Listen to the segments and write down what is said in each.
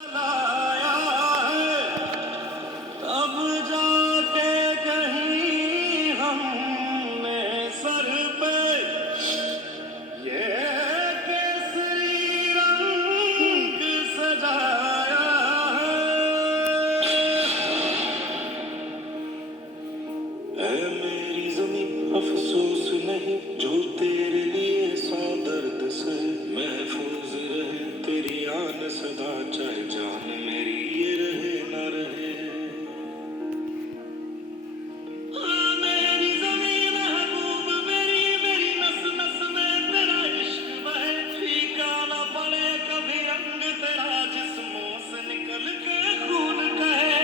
लाया है तब जाके कहीं हमने सर पे ये केसरी रंग सजाया है। ऐ मेरी ज़मीं अफसोस नहीं जो तेरे लिए सौ दर्द से महफूज रहे तेरी आन सदा चाहे जान मेरी ये रहे ना रहे। हाँ मेरी ज़मीं महबूब मेरी मेरी नस नस में तेरा इश्क बहे फीका ना पड़े कभी रंग तेरा जिस्मों से निकल के खून कहे।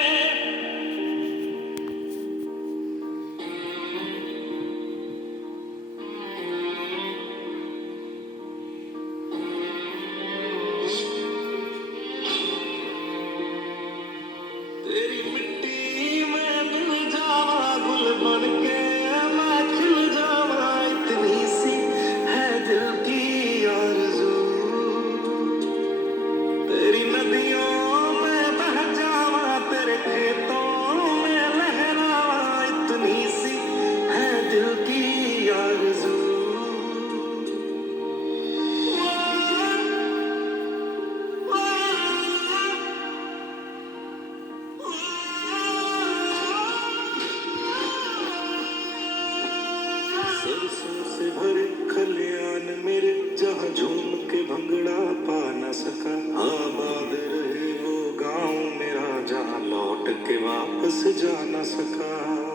तेरी मिट्टी में मिल जावा गुल बन के मैं खिल जावा इतनी सी है दिल की आरज़ू। तेरी नदियों में बह जावा तेरे खेतों में लहरावा इतनी सी है दिल की आरज़ू। सरसों से भरे खलियान मेरे जहाँ झूम के भंगड़ा पा न सका आबाद रहे वो गाँव मेरा जहाँ लौट के वापस जा न सका।